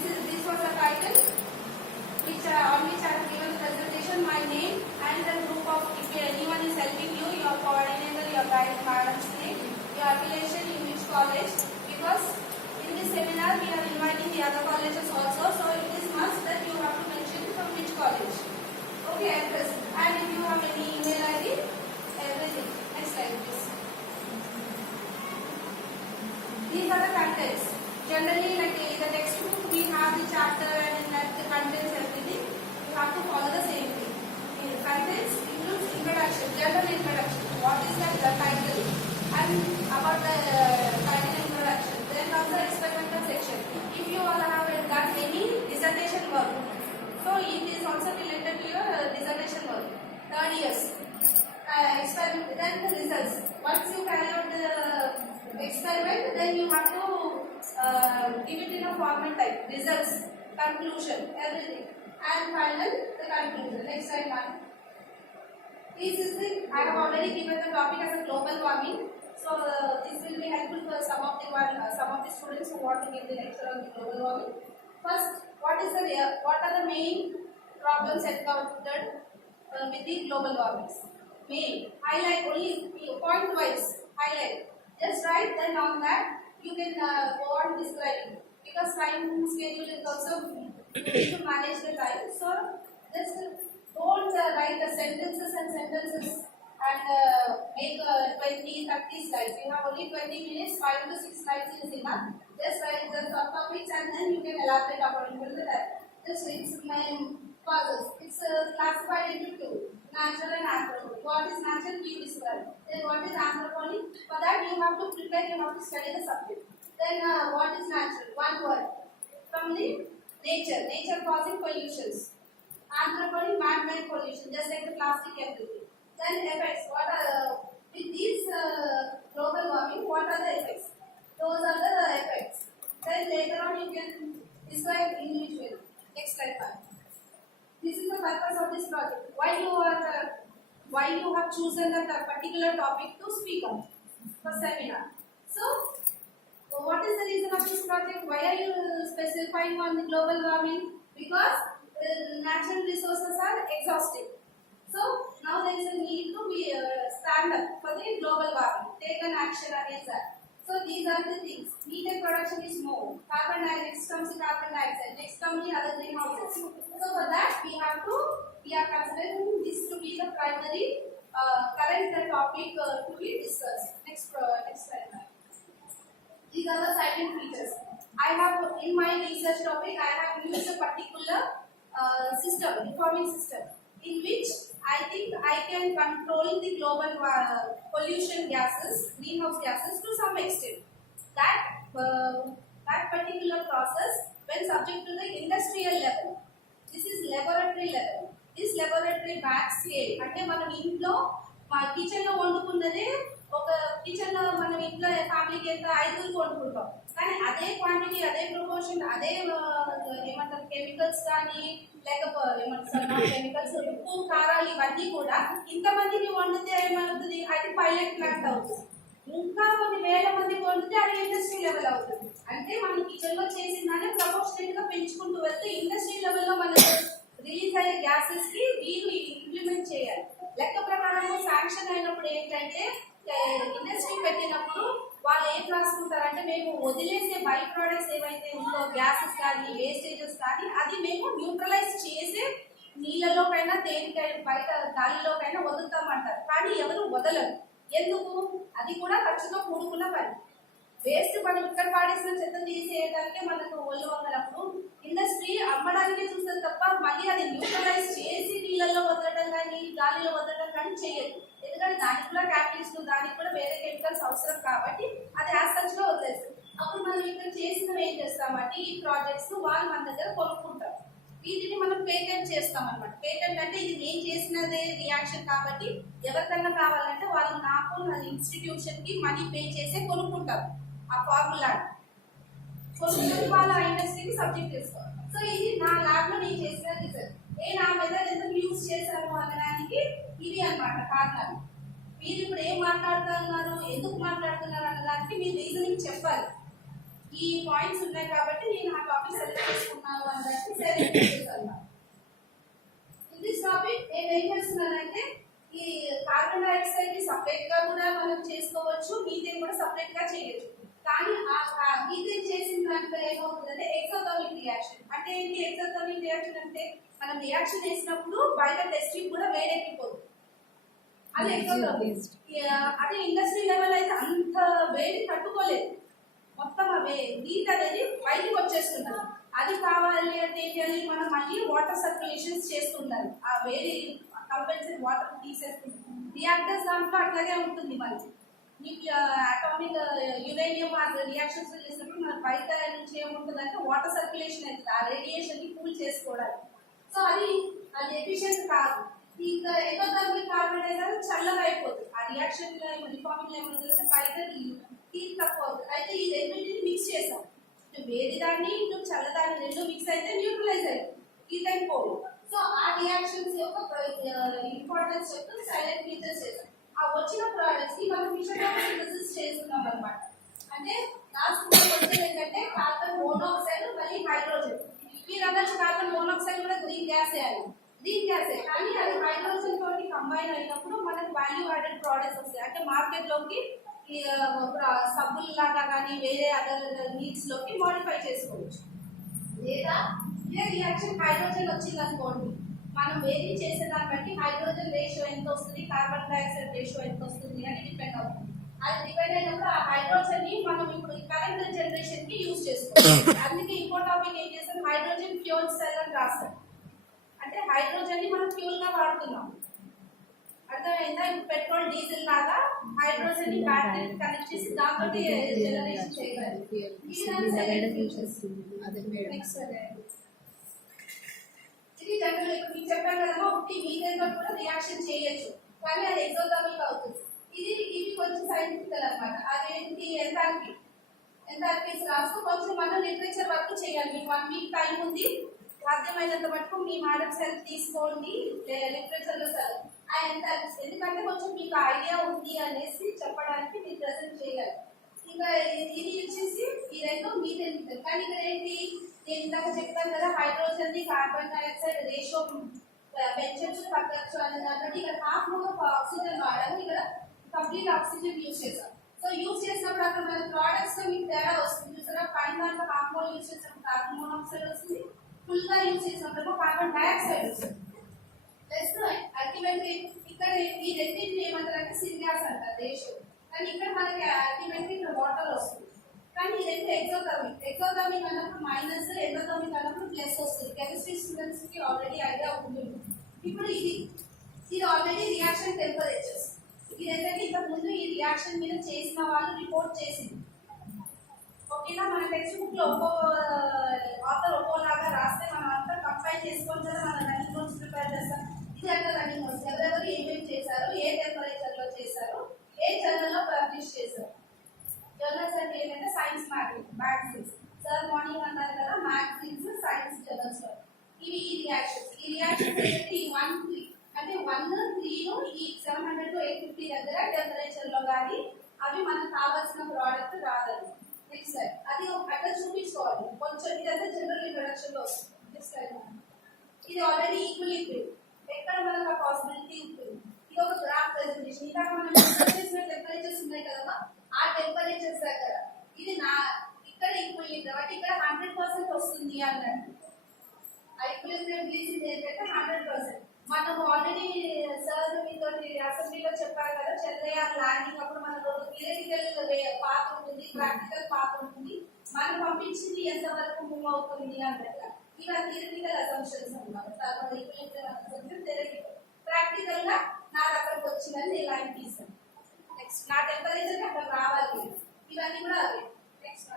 this was the title on which I have given presentation, my name and the group of, if anyone is helping you, your coordinator, your guide, madam's name, your affiliation in which college, because in this seminar we are inviting the other colleges also, so it is must that you have to mention from which college. Okay, address, and if you have any email ID, everything. Next slide please. These are the contents. Generally, like in the textbook, we have the chapter and in that the contents, everything. You have to follow the same thing. Contents includes introduction, general introduction. What is the title and about the title introduction. Then comes the experimental section. If you all have done any dissertation work, so it is also related to your dissertation work. Third years. Experiment, then the results. Once you carry out the experiment, then you have to give it in a format type. Results, conclusion, everything. And final, the conclusion. Next slide, ma'am. This is it. I have already given the topic as a global warming. So this will be helpful for some of the students who want to give the lecture on the global warming. First, what are the main problems encountered with the global warming? Main, highlight only point wise, highlight. Just write, then on that you can go on describing, because time schedule is also you need to manage the time. So just don't write the sentences and make 20-30 slides. You have only 20 minutes, 5 to 6 slides is enough. Just write the subtopics and then you can elaborate according to that. Just it's my causes. It's classified into two: natural and anthropogenic. What is natural? You describe. Then what is anthropogenic? For that you have to prepare. You have to study the subject. Then what is natural? One word from the nature. Nature causing pollutions. Anthropogenic, man-made pollution, just like the plastic, everything. Then effects. What are with these global warming? What are the effects? Those are the effects. Then later on you can describe individually. Next slide. This is the purpose of this project. Why you have chosen that particular topic to speak on for seminar. So, what is the reason of this project? Why are you specifying on the global warming? Because natural resources are exhausting. So now there is a need to be stand up for the global warming. Take an action against that. So these are the things. Methane production is more. Carbon dioxide, next comes the carbon dioxide, next comes the other greenhouses. So for that we are considering this to be the primary current topic to be discussed. Next slide. These are the silent features. I have in my research topic I have used a particular reforming system, in which I think I can control the global pollution gases, greenhouse gases to some extent. That particular process, when subject to the industrial level, this is laboratory level. This laboratory batch scale, అంటే మనం ఇంట్లో మా kitchen లో వండుకున్నదే ఒక kitchen లో మనం ఇంట్లో ఫ్యామిలీకి ఎంత 5 వండుకుంటాం, కానీ అదే క్వాంటిటీ, అదే ప్రపోర్షన్, అదే ఏమంటారు కెమికల్స్ కానీ లేకపోతే ఏమంటారు కెమికల్స్, ఉప్పు, కారాలు ఇవన్నీ కూడా ఇంతమందికి వండితే ఏమవుతుంది? అది పైలట్ ప్లాంట్ అవుతుంది. ఇంకా కొన్ని వేల మందికి వండితే అది ఇండస్ట్రీ లెవెల్ అవుతుంది. అంటే మనం కిచెన్ లో చేసిందాన్ని ప్రపోర్షనేట్ గా పెంచుకుంటూ వెళ్తే ఇండస్ట్రీ లెవెల్లో మనకు రిలీజ్ అయ్యే గ్యాసెస్ కి వీళ్ళు ఇంప్లిమెంట్ చేయాలి. లెక్క ప్రకారం శాంక్షన్ అయినప్పుడు ఏంటంటే ఇండస్ట్రీ పెట్టినప్పుడు వాళ్ళు ఏం రాసుకుంటారంటే, మేము వదిలేసే బై ప్రోడక్ట్స్ ఏవైతే ఉందో గ్యాసెస్ కానీ వేస్టేజెస్ కానీ అది మేము న్యూట్రలైజ్ చేసే నీళ్ళలోకైనా దేనికైనా బయట గాలిలోకైనా వదులుతామంటారు. కానీ ఎవరు వదలరు. ఎందుకు? అది కూడా ఖర్చుతో కూడుకున్న పని. వేస్ట్ మనం ఇక్కడ పాడేసిన చెత్త తీసేయడానికే మనకు ఒళ్ళు వందనప్పుడు ఇండస్ట్రీ అమ్మడానికే చూస్తుంది తప్ప మళ్ళీ అది న్యూట్రలైజ్ చేసి నీళ్ళల్లో వదలడం కానీ గాలిలో వదలడం కానీ చేయదు. ఎందుకంటే దానికి కూడా క్యాటలిస్ట్, దానికి కూడా వేరే కెమికల్స్ అవసరం కాబట్టి అది యాజ్ గా వదిలేస్తుంది. అప్పుడు మనం ఇక్కడ చేసినవి ఏం చేస్తామంటే ఈ ప్రాజెక్ట్స్ వాళ్ళు మన దగ్గర కొనుక్కుంటారు. వీటిని మనం పేటెంట్ చేస్తాం అన్నమాట. పేటెంట్ అంటే ఇది నేను చేసినదే రియాక్షన్ కాబట్టి ఎవరికైనా కావాలంటే వాళ్ళు నాకు నా ఇన్స్టిట్యూషన్ కి మనీ పే చేసే కొనుక్కుంటారు. ఆ ఫార్ములా కొనుక్కొని వాళ్ళ ఇండస్ట్రీకి సబ్జెక్ట్ చేసుకోవాలి. సో ఇది నా ల్యాబ్ లో నేను చేసిన రిజల్ట్. నేను ఆ మెథడ్ ఎందుకు యూజ్ చేశాను అనడానికి ఇవి అన్నమాట కారణాలు. మీరు ఇప్పుడు ఏం మాట్లాడుతున్నారు, ఎందుకు మాట్లాడుతున్నారు అన్నదానికి మీరు రీజనింగ్ చెప్పాలి. ఈ పాయింట్స్ ఉన్నాయి కాబట్టి నేను ఆ టాపిక్ సెలెక్ట్ చేసుకున్నాను అని సెలెక్ట్ చేశాను. ఇన్ దిస్ టాపిక్ నేను ఏం చేస్తున్నానంటే ఈ కార్బన్ డైఆక్సైడ్ ని సపరేట్ గా కూడా మనం చేసుకోవచ్చు, మీథేన్ కూడా సపరేట్ గా చేయొచ్చు. కానీ ఆ మీథేన్ చేసిన దాంట్లో ఏమవుతుందంటే ఎక్సోథర్మిక్ రియాక్షన్. అంటే ఏంటి ఎక్సోథర్మిక్ రియాక్షన్ అంటే మనం రియాక్షన్ చేసినప్పుడు బయట టెస్ట్ ట్యూబ్ కూడా వేడెక్కిపోతుంది. అదే ఎక్సోథర్మిక్. అదే ఇండస్ట్రీ లెవెల్ అయితే అంత వేడి తట్టుకోలేదు, మొత్తం అవే హీట్ అనేది బయటకు వచ్చేస్తుంటారు. అది కావాలి అంటే ఏం చేయాలి, మనం మళ్ళీ వాటర్ సర్క్యులేషన్స్ చేస్తుండాలి, ఆ వేడి కంపల్సరీ వాటర్ తీసేస్తుంది. రియాక్టర్స్ దాంట్లో అట్లాగే ఉంటుంది. మళ్ళీ మీకు అటామిక్ యురేనియం ఆ రియాక్షన్స్ చేసినప్పుడు మన బయట నుంచి ఏముంటుంది అంటే వాటర్ సర్క్యులేషన్ అవుతుంది, ఆ రేడియేషన్ ని కూల్ చేసుకోవడానికి. సో అది ఎఫిషియెంట్ కాదు. ఇంకా ఎక్సోథర్మిక్ కార్బన్ డైఆక్సైడ్ చల్లగా అయిపోతుంది, ఆ రియాక్షన్ యూనిఫార్మింగ్ ఏమవుతుందంటే బయట హీట్ తక్కువ అవుతుంది. అయితే ఈ రెండింటిని మిక్స్ చేసాం, వేడి దాన్ని ఇటు చల్లదాన్ని రెండు మిక్స్ అయితే న్యూట్రలైజ్ అయ్యింది, హీట్ అయిపోదు. సో ఆ రియాక్షన్స్ యొక్క ఇంపార్టెన్స్ చెప్తూ సైలెంట్ ఫీచర్స్ చేసాం. ఆ వచ్చిన ప్రోడక్ట్స్ ని మనం సింథసిస్ చేస్తున్నాం అన్నమాట. అంటే లాస్ట్ వచ్చేది ఏంటంటే కార్బన్ మోనాక్సైడ్ మరియు హైడ్రోజన్. మీరు అనొచ్చు కార్బన్ మోనాక్సైడ్ కూడా గ్రీన్ గ్యాస్ వేయాలి, గ్రీన్ గ్యాసే, కానీ అది హైడ్రోజన్ తోటి కంబైన్ అయినప్పుడు మనకు వాల్యూ యాడెడ్ ప్రోడక్ట్స్ వస్తాయి. అంటే మార్కెట్ లోకి సబ్బుల్ లాగా కానీ వేరే అదర్ నీడ్స్ లోకి మోడిఫై చేసుకోవచ్చు. లేదా ఇదే రియాక్షన్ హైడ్రోజన్ వచ్చింది అనుకోండి, మనం వేరీ చేసే దాన్ని బట్టి హైడ్రోజన్ రేషియో ఎంత వస్తుంది, కార్బన్ డైఆక్సైడ్ రేషియో ఎంత వస్తుంది అని డిపెండ్ అవుతుంది. అది డిపెండ్ అయినప్పుడు ఆ హైడ్రోజన్ ని మనం ఇప్పుడు కరెంట్ జనరేషన్ కి యూజ్ చేసుకోవాలి. అందుకే ఇంకో టాపిక్ ఏం చేస్తాం, హైడ్రోజన్ ఫ్యూయల్ సెల్ అని రాస్తాం. అంటే హైడ్రోజన్ ని మనం ఫ్యూల్ గా వాడుతున్నాం, అర్థమైందా? ఇప్పుడు పెట్రోల్ డీజిల్ లాగా హైడ్రోజన్ ని బ్యాటరీ కనెక్ట్ చేసి దాంతో జనరేషన్ చేయగలరు. ఇది జనరల్ ఇప్పుడు మీకు చెప్పాను కదా, ఒకటి మీథేన్ తో కూడా రియాక్షన్ చేయొచ్చు, కానీ అది ఎక్సోథర్మిక్ అవుతుంది. ఇది కొంచెం సైంటిఫికల్ అన్నమాట. అదేంటి ఎంథాల్పీ, ఎంథాల్పీస్ రాస్తూ కొంచెం మనం లిటరేచర్ వర్క్ చేయాలి. మీకు 1 వీక్ టైం ఉంది, సాధ్యమైనంత మటుకు మీ మేడమ్స్ హెల్ప్ తీసుకోండి, లిటరేచర్ లో చదువు ఆ ఎంథాల్పీస్, ఎందుకంటే కొంచెం మీకు ఐడియా ఉంది అనేసి చెప్పడానికి మీరు ప్రెజెంట్ చేయాలి. ఇంకా ఇది వచ్చేసి ఈ రెండు మీథేన్. కానీ ఇక్కడ ఏంటి, నేను ఇందాక చెప్పాను కదా hydrogen the carbon dioxide ratio పెంచచ్చు తగ్గచ్చు అనే దాంట్లో ఇక్కడ హాఫ్ మోల్ ఆక్సిజన్ వాడాము, ఇక్కడ కంప్లీట్ ఆక్సిజన్ యూజ్ చేసాం. సో యూజ్ చేసినప్పుడు అక్కడ మన ప్రోడక్ట్స్ లో మీకు తేడా వస్తుంది. చూసారా, పైన దాంట్లో హాఫ్ మోల్ యూజ్ చేసినప్పుడు కార్బన్ మోనాక్సైడ్ వస్తుంది, ఫుల్ గా యూజ్ చేసినప్పుడు కార్బన్ డైఆక్సైడ్ వస్తుంది. ప్లస్ అల్టిమేట్లీ ఇక్కడ ఈ రెండింటిని ఏమంటారంటే సింగ్యాస్ అంటారు రేషియో, కానీ ఇక్కడ మనకి అల్టిమేట్లీ ఇక్కడ వాటర్ వస్తుంది. కానీ ఈ రెండు ఎక్సోథర్మిక్, ఎక్సోథర్మిక్ అన్నప్పుడు మైనస్, ఎండోథర్మిక్ అన్నప్పుడు ప్లస్ వస్తుంది. కెమిస్ట్రీ స్టూడెంట్స్ కి ఆల్రెడీ ఐడియా ఉంటుంది. ఇప్పుడు ఇది ఆల్రెడీ రియాక్షన్ టెంపరేచర్స్. ఇదేంటంటే ఇంతకు ముందు ఈ రియాక్షన్ మీద చేసిన వాళ్ళు రిపోర్ట్ చేసింది. ఓకేనా, మన టెక్స్ట్ బుక్ లో ఒక్కొక్క ఆథర్ ఒక్కోలాగా రాస్తే మనం అంతా కంపైల్ చేసుకొని కదా మనం రన్నింగ్ నోట్స్ ప్రిపేర్ చేస్తాం. ఇది అంటే రన్నింగ్ నోట్స్ ఎవరెవరు ఏమేమి చేశారు, ఏ టెంపరేచర్ లో చేశారు, ఏ జర్నల్ లో పబ్లిష్ చేశారు. జర్నల్స్ అంటే ఏంటంటే సైన్స్ మ్యాగజైన్స్, సార్ మార్నింగ్ అన్నారు కదా, మ్యాగజైన్స్ సైన్స్ జర్నల్స్ లో ఇవి ఈ రియాక్షన్స్ ఏంటంటే ఈ 1, 3 అంటే 1, 3 ఈ 700 to 850 దగ్గర టెంపరేచర్ లో కానీ అవి మనకు కావాల్సిన ప్రోడక్ట్ రాదండి. నెక్స్ట్ స్లైడ్, అది అట్లా చూపించుకోవాలి కొంచెం. ఇదంతా జనరల్ ఇంట్రడక్షన్ లో వస్తుంది. నెక్స్ట్ స్లైడ్, ఇది ఆల్రెడీ ఈక్విలిబ్రియం, ఎక్కడ మనకు ఆ పాసిబిలిటీ ఉంటుంది. ఇది ఒక గ్రాఫ్ ప్రెజెంటేషన్. ఇందాక మనం చేసిన టెంపరేచర్స్ ఉన్నాయి కదా, ఆ టెంపరేచర్స్ దగ్గర ఇది ఇక్కడ ఈక్విలిబ్రియం అంటే ఇక్కడ 100% వస్తుంది అన్నట్టు. ఈక్విలిబ్రియం గ్లీసింగ్ ఏంటంటే 100%. మనం ఆల్రెడీ సార్ మీతో అసెంబ్లీలో చెప్పారు కదా, చంద్రయాన్ ల్యాండింగ్ అప్పుడు మనకు థియరిటికల్ పాత్ ఉంటుంది, ప్రాక్టికల్ పాత్ ఉంటుంది, మనం పంపించింది ఎంత వరకు మూవ్ అవుతుంది అన్నట్టు. ఇవన్నీ థియరిటికల్ అసంప్షన్స్ అన్నమాట. తర్వాత ఈక్విలిబ్రియం అసంప్షన్ థియరిటికల్, ప్రాక్టికల్ గా నాకు అక్కడికి వచ్చిందని నేను లైన్ తీసాను. నెక్స్ట్ నా టెంపరేచర్ అక్కడ రావాలి, ఇవన్నీ కూడా అదే. నెక్స్ట్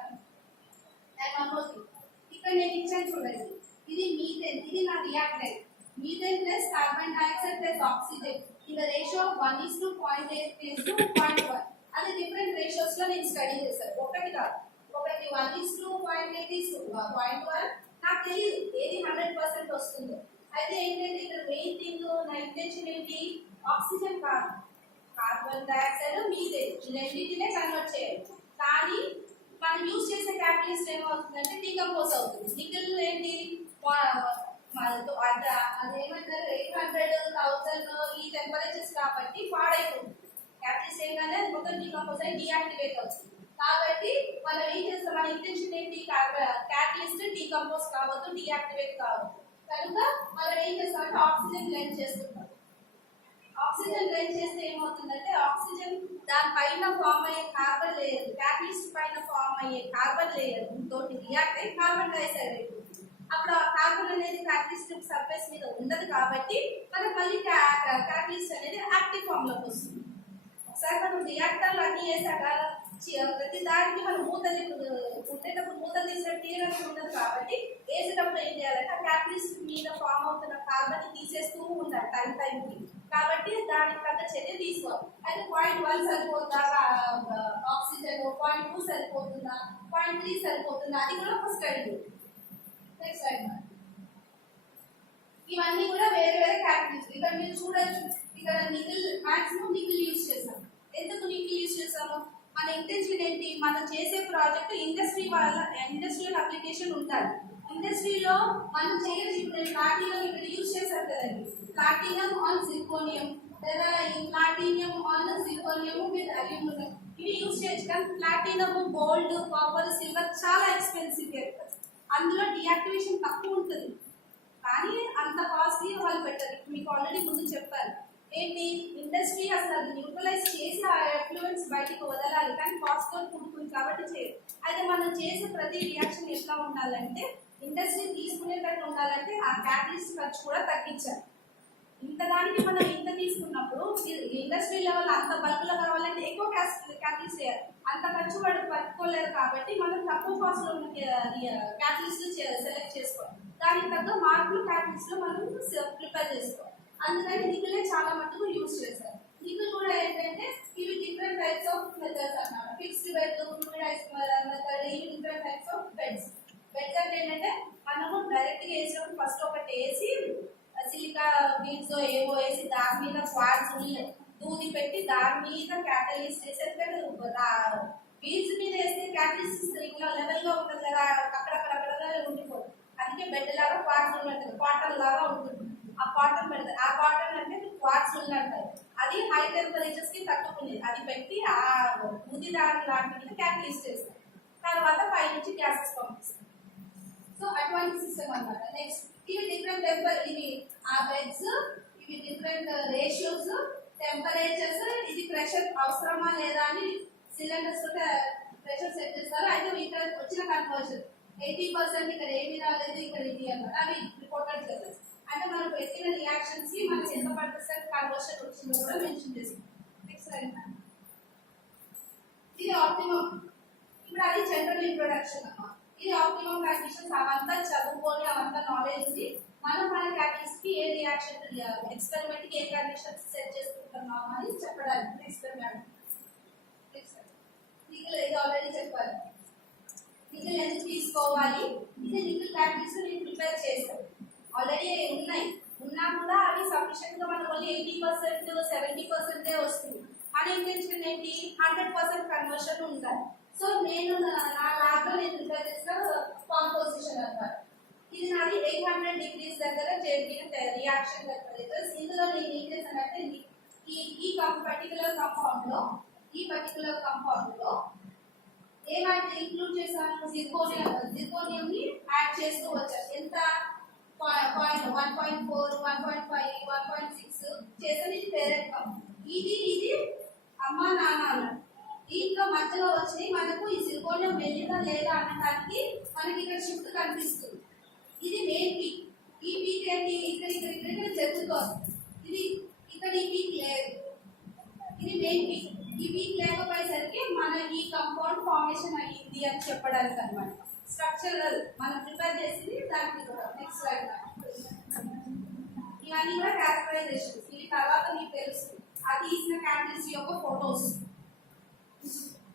ఇక్కడ నేను ఇచ్చాను చూడండి, ఇది మీథేన్, ఇది నా reactant. Methane plus carbon dioxide plus oxygen in the ratio of 1:0.8:0.1. అది డిఫరెంట్ రేషియోస్ లో నేను స్టడీ చేశాను. ఒకటి కాదు, ఒకటి 1:0.8:0.1. నాకు తెలియదు ఏది 100% వస్తుందో. అయితే ఏంటంటే ఇక్కడ మెయిన్ థింగ్ నా ఇంటెన్షన్ ఏంటి, ఆక్సిజన్ కాదు, కార్బన్ డైఆక్సైడ్ మీథేన్ ఈ రెండింటినే కన్వర్ట్ చేయాలి. కానీ మనం యూజ్ చేసే క్యాటలిస్ట్ ఏమవుతుందంటే డీకంపోజ్ అవుతుంది. నికెల్ ఏంటి అదేమంటారు 800,000 ఈ టెంపరేచర్స్ కాబట్టి పాడైపోతుంది. క్యాటలిస్ట్ ఏంటంటే అది మొత్తం డీకంపోజ్ అయ్యి డీయాక్టివేట్ అవుతుంది. కాబట్టి మనం ఏం చేస్తాం, మన ఇంటెన్షన్ ఏంటి, క్యాటలిస్ట్ డీకంపోజ్ కావద్దు, డీయాక్టివేట్ కావద్దు. కనుక మనం ఏం చేస్తామంటే ఆక్సిజన్ బ్లెండ్ చేస్తుంటాం. ఆక్సిజన్ బ్లెండ్ చేస్తే ఏమవుతుందంటే ఆక్సిజన్ దానిపైన ఫామ్ అయ్యే కార్బన్ లేయర్, క్యాటలిస్ట్ పైన ఫామ్ అయ్యే కార్బన్ లేయర్ తోటి రియాక్ట్ అయ్యి కార్బన్ డైఆక్సైడ్ అయిపోతుంది. అప్పుడు ఆ కార్బన్ అనేది క్యాటలిస్ట్ సర్ఫేస్ మీద ఉండదు కాబట్టి మనకు మళ్ళీ క్యాటలిస్ట్ అనేది యాక్టివ్ ఫామ్ లోకి వస్తుంది. ఒకసారి మనం రియాక్టర్లు అన్ని వేసాక ప్రతి దానికి మనం మూతలు ఉండేటప్పుడు మూతలు తీసినట్టు తీయడానికి ఉండదు కాబట్టి వేసేటప్పుడు ఏం చేయాలంటే ఆ క్యాటలిస్ట్ మీద ఫామ్ అవుతున్న కార్బన్ తీసేస్తూ ఉండాలి టైంకి. కాబట్టి దానికి తగ్గ చర్య తీసుకోవాలి. అయితే 0.1 సరిపోతుందా ఆక్సిజన్, 0.2 సరిపోతుందా, 0.3 సరిపోతుందా, అది కూడా ఒక స్టడీ. Next slide. ఇవన్నీ కూడా వేరే వేరే క్యాటలిస్ట్. ఇక్కడ మీరు చూడొచ్చు, ఇక్కడ నికెల్ మాక్సిమం నికెల్ యూజ్ చేస్తాం. ఎందుకు నికెల్ యూజ్ చేస్తాము, మన ఇంటెన్షన్ ఏంటి, మనం చేసే ప్రాజెక్ట్ ఇండస్ట్రియల్ అప్లికేషన్ ఉండాలి. ఇండస్ట్రీలో మనం చేయొచ్చు. ఇప్పుడు ప్లాటినం ఇక్కడ యూజ్ చేశారు కదండి, ప్లాటినం ఆన్ జిర్కోనియం లేదా platinum on zirconium with aluminium, ఇవి యూజ్ చేయొచ్చు. కానీ ప్లాటినం, గోల్డ్, కాపర్, సిల్వర్ చాలా ఎక్స్పెన్సివ్. అందులో డియాక్టివేషన్ తక్కువ ఉంటుంది కానీ అంత కాస్ట్లీ వాళ్ళు పెట్టరు. మీకు ఆల్రెడీ ముందు చెప్పారు ఏంటి, ఇండస్ట్రీ అసలు అది న్యూట్రలైజ్ చేసి ఆ ఎఫ్లూయెన్స్ బయటికి వదలాలి కానీ కాస్ట్తో కూడుకుంది కాబట్టి చేయరు. అయితే మనం చేసే ప్రతి రియాక్షన్ ఎట్లా ఉండాలంటే ఇండస్ట్రీ తీసుకునేటట్టు ఉండాలంటే ఆ క్యాటలిస్ట్ ఖర్చు కూడా తగ్గించాలి. ఇంత దానికి మనం ఇంత తీసుకున్నప్పుడు ఇండస్ట్రీ లెవెల్ అంత బల్క్లో కావాలంటే ఎక్కువ క్యాటలిస్ట్ చేయాలి. అంత ఖర్చు పట్టుకోలేరు కాబట్టి మనం తక్కువ కాస్ట్లో ఉన్న క్యాటలిస్ట్ సెలెక్ట్ చేసుకోవాలి. దానికి తగ్గ మార్పులు క్యాటలిస్ట్ లో మనం ప్రిపేర్ చేసుకోవాలి. అందుకని నికెల్ చాలా మటుకు యూజ్ చేశారు. నికెల్ కూడా ఏంటంటే ఇవి డిఫరెంట్ టైప్స్ ఆఫ్ మెథడ్స్ అన్నమాట. ఫిక్స్డ్ బెడ్, ఫ్లూయిడైజ్ మెథడ్, ఇవి different types of beds. Beds అంటే ఏంటంటే మనము డైరెక్ట్ గా వేసినప్పుడు ఫస్ట్ ఒకటి వేసి సిలికా బీడ్స్ ఏవో వేసి దాని మీద క్వార్ట్స్ దూది పెట్టి దాని మీద క్యాటలిస్ట్ వేసి, ఎందుకంటే బీడ్స్ మీద వేస్తే క్యాటలిస్ట్ ఇంకా లెవెల్ గా ఉంటుంది కదా, అక్కడక్కడ ఉండిపోతుంది. అందుకే బెడ్ లాగా క్వార్ట్స్ ఉన్నట్టు కాటన్ లాగా ఉంటుంది. ఆ కాటన్ పెడతారు. ఆ కాటన్ అంటే క్వార్ట్స్ ఉన్నట్టారు. అది హై టెంపరేచర్స్ కి తట్టుకునేది. అది పెట్టి ఆ ముది లాంటి మీద క్యాటలిస్ట్ చేస్తారు. తర్వాత పై నుంచి గ్యాసెస్ పంపిస్తారు. సో అటువంటి సిస్టమ్ అన్నమాట. నెక్స్ట్ ఇవి డిఫరెంట్ ఇవి ఆ బెడ్స్, ఇవి డిఫరెంట్ రేషియోస్, టెంపరేచర్స్, ఇది ప్రెషర్ అవసరమా లేదా అని సిలిండర్స్ ప్రెషర్ సెట్ చేస్తారు. అయితే ఇక్కడ వచ్చిన కన్వర్షన్ 80% ఇక్కడ ఏమీ రాలేదు, ఇక్కడ ఇది అన్నమాట. అవి రిపోర్టెడ్ కదా, అంటే మనం పెట్టిన రియాక్షన్స్ కి మనకి ఎంత % కన్వర్షన్ వచ్చిందో కూడా మెన్షన్ చేస్తాం. Next slide. ఇది ఆప్టిమమ్. ఇప్పుడు అది జనరల్ ఇంట్రొడక్షన్ అన్నమాట. ఇది ఆప్టిమమ్ కండిషన్స్ అవంతా చదువుకొని అవంతా నాలెడ్జ్ ఉంది. మనం మన క్యాటలిస్ట్ కి ఏ రియాక్షన్ ఎక్స్పెరిమెంట్ కి ఏ కండిషన్స్ సెట్ చేసుకుంటున్నాం అని చెప్పడానికి ఎక్స్పెరిమెంట్. నికెల్ ఇది ఆల్రెడీ చెప్పారు. నికెల్ ఎందుకు తీసుకోవాలి, ఇది నికెల్ క్యాటలిస్ట్ నేను ప్రిపేర్ చేశాను. ఆల్రెడీ ఉన్నాయి, ఉన్నా కూడా అవి సఫిషియెంట్ గా మనకు ఓన్లీ 80%, 70% వస్తుంది. మన ఇంటెన్షన్ ఏంటి, 100% కన్వర్షన్ ఉండాలి. సో నేను నా ల్యాబ్ లో నేను ప్రిపేర్ చేసిన కాంపోజిషన్ అన్నమాట. ఇది నాది 800 degrees దగ్గర జరిగిన రియాక్షన్ టెంపరేచర్స్. ఇందులో నేను ఏం చేశానంటే ఈ పర్టికులర్ కాంపౌండ్ లో ఏమైతే ఇంక్లూడ్ చేశాను, జిర్కోనియం ని యాడ్ చేస్తూ వచ్చాను. ఎంత 1.4, 1.5, 1.6 చేసేది పేరెంట్ కాంపౌండ్. ఇది అమ్మ నాన్నలు దీంట్లో మధ్యలో వచ్చి మనకు ఈ జిర్కోనియం వెళ్ళిందా లేదా అనడానికి మనకి ఇక్కడ షిఫ్ట్ కనిపిస్తుంది. ఇది మెయిన్ పీక్. ఈ పీక్ ఏంటి, ఇక్కడ జరుగుతోంది. ఇది ఇక్కడ ఈ పీక్ లేదు, ఇది మెయిన్ పీక్. ఈ పీక్ లేకపోయేసరికి మన ఈ కంపౌండ్ ఫార్మేషన్ అయ్యింది అని చెప్పడానికి అన్నమాట. స్ట్రక్చరల్ మనం ప్రిపేర్ చేసింది దానికి కూడా. Next slide. ఇవన్నీ కూడా క్యారెక్టరైజేషన్స్. ఇవి తర్వాత మీకు తెలుస్తుంది. అది తీసిన క్యాటలిస్ట్ యొక్క ఫొటోస్.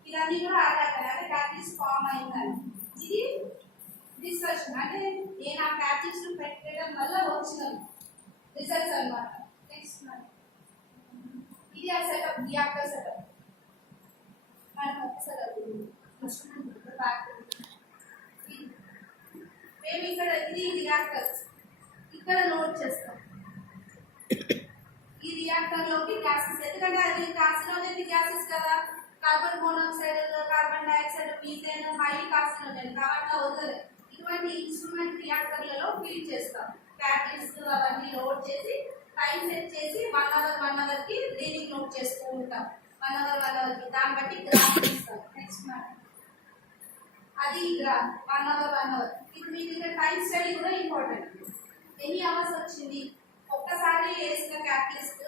ఇవన్నీ కూడా ఆధార్ అంటే క్యాటలిస్ట్ ఫామ్ అయిందని. ఇది డిస్కషన్ అంటే నేను ఆ క్యాటలిస్ట్ పెట్టడం వల్ల వచ్చిన రిజల్ట్స్ అన్నమాట. నెక్స్ట్ ఇది ఆ సెటప్, రియాక్టర్ సెటప్. మనం ఒకసారి బ్యాక్ మేము ఇక్కడ ఇది రియాక్టర్ ఇక్కడ నోట్ చేస్తాం. ఈ రియాక్టర్ లోకి గ్యాసెస్, ఎందుకంటే అది కార్సినోజెనిక్ గ్యాసెస్ కదా, carbon monoxide, carbon dioxide, methane highly carcinogenic కాబట్టి వదలదు. ఇటువంటి ఇన్స్ట్రుమెంట్ రియాక్టర్లలో ఫీల్ చేస్తాం. క్యాటలిస్ట్ అవన్నీ లోడ్ చేసి టైం సెట్ చేసి 1 అవర్ కి రీడింగ్ నోట్ చేస్తూ ఉంటాం. 1 అవర్ కి దాన్ని బట్టి గ్రాఫ్ ఇస్తాం. నెక్స్ట్ మ్యామ్ అది గ్రాఫ్ 1 అవర్. ఇప్పుడు మీకు ఇక్కడ టైం స్టడీ కూడా ఇంపార్టెంట్. ఎన్ని అవర్స్ వచ్చింది, ఒక్కసారి వేసిన క్యాటలిస్ట్,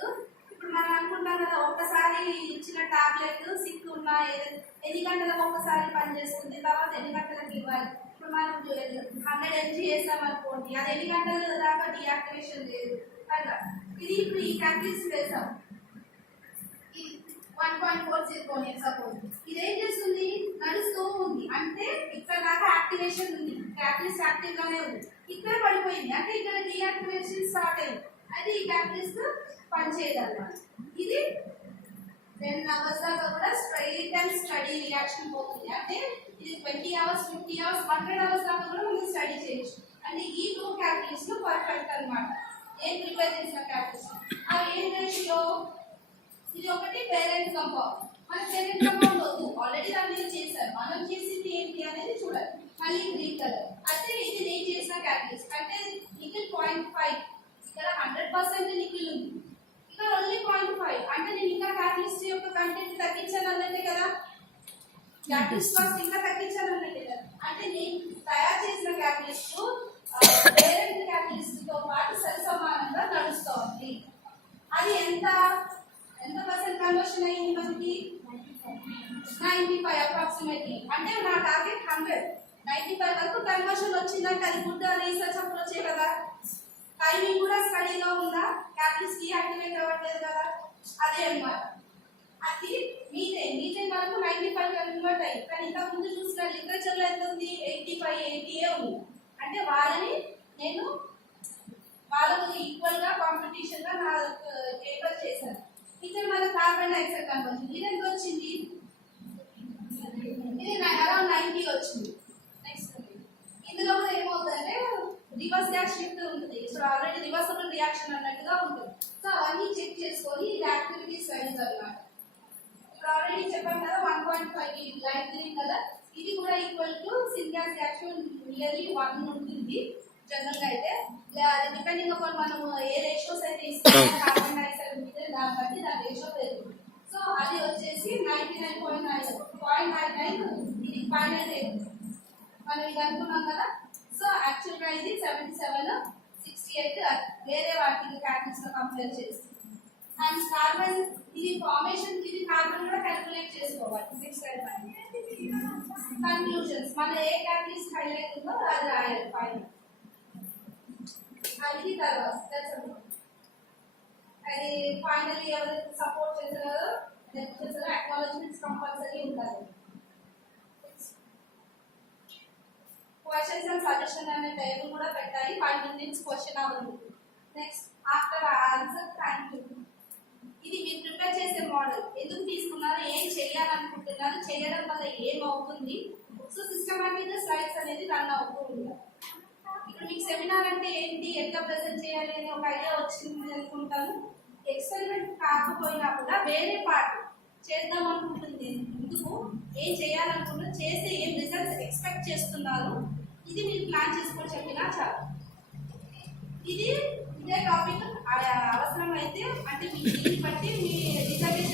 ఇప్పుడు మనం అనుకుంటాం కదా ఒక్కసారి ఇచ్చిన టాబ్లెట్ సిక్ ఉన్నా ఎన్ని గంటలకు ఒక్కసారి పనిచేస్తుంది, తర్వాత ఎన్ని గంటలకు ఇవ్వాలి. ఇప్పుడు మనం 100 mg వేసాం అనుకోండి, అది ఎన్ని గంటల దాకా డీయాక్టివేషన్ లేదు అట్లా. ఇది ఇప్పుడు ఈ క్యాటలిస్ట్ వేసాం 1.40 సపోజ్, ఇదేం చేస్తుంది, నడుస్తూ ఉంది అంటే ఇక్కడ దాకా యాక్టివేషన్ ఉంది, క్యాటలిస్ట్ యాక్టివ్ గానే ఉంది. ఇక్కడ పడిపోయింది అంటే ఇక్కడ డీయాక్టివేషన్ స్టార్ట్ అయింది, అయితే ఈ క్యాటలిస్ట్ పనిచేయదు అన్నమాట. ఇది 10 అవర్స్ దాకా కూడా స్ట్రైట్ అండ్ స్టడీ రియాక్షన్ పోతుంది. అంటే ఇది 20 అవర్స్ 50 అవర్స్ 100 అవర్స్ దాకా కూడా మనం స్టడీ చేయొచ్చు. అంటే ఈ 2 క్యాటలిస్ట్ పర్ఫెక్ట్ అన్నమాట. ఏం ప్రిపేర్ చేసిన క్యాటలిస్ట్ అవి ఏం రేషియో, ఇది ఒకటి పేరెంట్ కంపౌండ్. మన పేరెంట్ కంపౌండ్ వద్దు, ఆల్రెడీ దాని మీద చేశారు, మనం చేసింది ఏంటి అనేది చూడాలి. మళ్ళీ గ్రీన్ కలర్ అంటే ఇది నేను చేసిన క్యాటలిస్ట్ అంటే నికిల్ 0.5, ఇక్కడ 100% నికిల్ ఉంది, ఇక్కడ ఓన్లీ 0.5 అంటే నేను ఇంకా క్యాటలిస్ట్ యొక్క కంటెంట్ తగ్గించాను అన్నట్టే కదా, క్యాటలిస్ట్ కాస్ట్ ఇంకా తగ్గించాను అన్నట్టే కదా. అంటే నేను తయారు చేసిన క్యాటలిస్ట్ పేరెంట్ క్యాటలిస్ట్ తో పాటు సరి సమానంగా నడుస్తోంది. అది ఎంత పర్సెంట్ కన్వర్షన్ అయ్యింది మనకి, 95 అప్రాక్సిమేట్లీ. అంటే నా టార్గెట్ 100, 95 వరకు కన్వర్షన్ వచ్చిందంటే అది గుడ్ రీసెర్చ్ అప్రోచే కదా. టైమింగ్ కూడా స్టడీగా ఉందా, క్యాటలిస్ట్ డీయాక్టివేట్ అవ్వట్లేదు కదా, అదే అన్నమాట. అది మీథేన్ వరకు 95 కన్వర్ట్ అయ్యింది, కానీ ఇంతకు ముందు చూసిన లిటరేచర్లో ఎంత ఉంది, 85, 80 ఉంది. అంటే నేను వాళ్ళకు ఈక్వల్ గా కాంపిటీషన్ గా నా పేపర్ చేశాను. ఇక్కడ మన కార్బన్ డైఆక్సైడ్ కన్వర్షన్ ఇది ఎంత వచ్చింది, ఇది అరౌండ్ 90 వచ్చింది. నెక్స్ట్ ఇందులో కూడా ఏమవుతుందంటే రివర్స్ గ్యాస్ షిఫ్ట్ ఉంటుంది, సో ఆల్రెడీ రివర్సబుల్ రియాక్షన్ అన్నట్టుగా ఉంటుంది. సో అవన్నీ చెక్ చేసుకొని ఇది యాక్టివిటీ స్టడీస్ అన్నమాట. ఇప్పుడు ఆల్రెడీ చెప్పాను కదా 1.5 లైట్ గ్రీన్ కలర్, ఇది కూడా ఈక్వల్ టు సింగ్యాస్ రియాక్షన్ నియర్లీ 1 ఉంటుంది జనరల్ గా. అయితే డిపెండింగ్ అపాన్ మనం ఏ రేషియోస్ అయితే ఇస్తామో కార్బన్ డైఆక్సైడ్ మీద దాన్ని బట్టి దాని రేషియో పెరుగుతుంది. సో అది వచ్చేసి 99.99 ఇది ఫైనల్ రేట్ మనం ఇది అనుకున్నాం కదా. సో యాక్చువల్ గా ఇది 77, 68 వేరే వాటికి క్యాటలిస్ట్ తో కంపేర్ చేసి. అండ్ కార్బన్ ఇది ఫార్మేషన్, ఇది కార్బన్ కూడా క్యాలిక్యులేట్ చేసుకోవాలి. నెక్స్ట్ కన్క్లూజన్స్ మన ఏ క్యాటలిస్ట్ హైలైట్ ఉందో అది రాయాలి ఫైనల్. అది తర్వాత అది ఫైనల్లీ ఎవరైతే సపోర్ట్ చేస్తారో అక్నాలెడ్జ్మెంట్స్ కంపల్సరీ ఉంటుంది. క్వశ్చన్స్ అండ్ సజెషన్ అనే టేబుల్ కూడా పెట్టాలి, 5 minutes క్వశ్చన్ అవ్వదు. Next after answer thank you. ఇది మీరు ప్రిపేర్ చేసే మోడల్ ఎందుకు తీసుకున్నారు, ఏం చేయాలనుకుంటున్నారు, చేయడం వల్ల ఏమవుతుంది, సో సిస్టమాటిక్ గా స్లైడ్స్ అనేది రన్ అవుతూ ఉంటాయి. ఇప్పుడు మీకు సెమినార్ అంటే ఏంటి, ఎట్లా ప్రెజెంట్ చేయాలి అనే ఒక ఐడియా వచ్చింది అనుకుంటాను. ఎక్స్పెరిమెంట్ కాకపోయినా కూడా వేరే పార్ట్ చేద్దాం అనుకుంటుంది, ఎందుకు ఏం చేయాలనుకుంటున్నారు, చేస్తే ఏం రిజల్ట్స్ ఎక్స్పెక్ట్ చేస్తున్నారు, ఇది మీరు ప్లాన్ చేసుకొని చెప్పినా చాలు. ఇదే టాపిక్ అవసరం అయితే అంటే మీ దీన్ని బట్టి మీ రిజర్వేషన్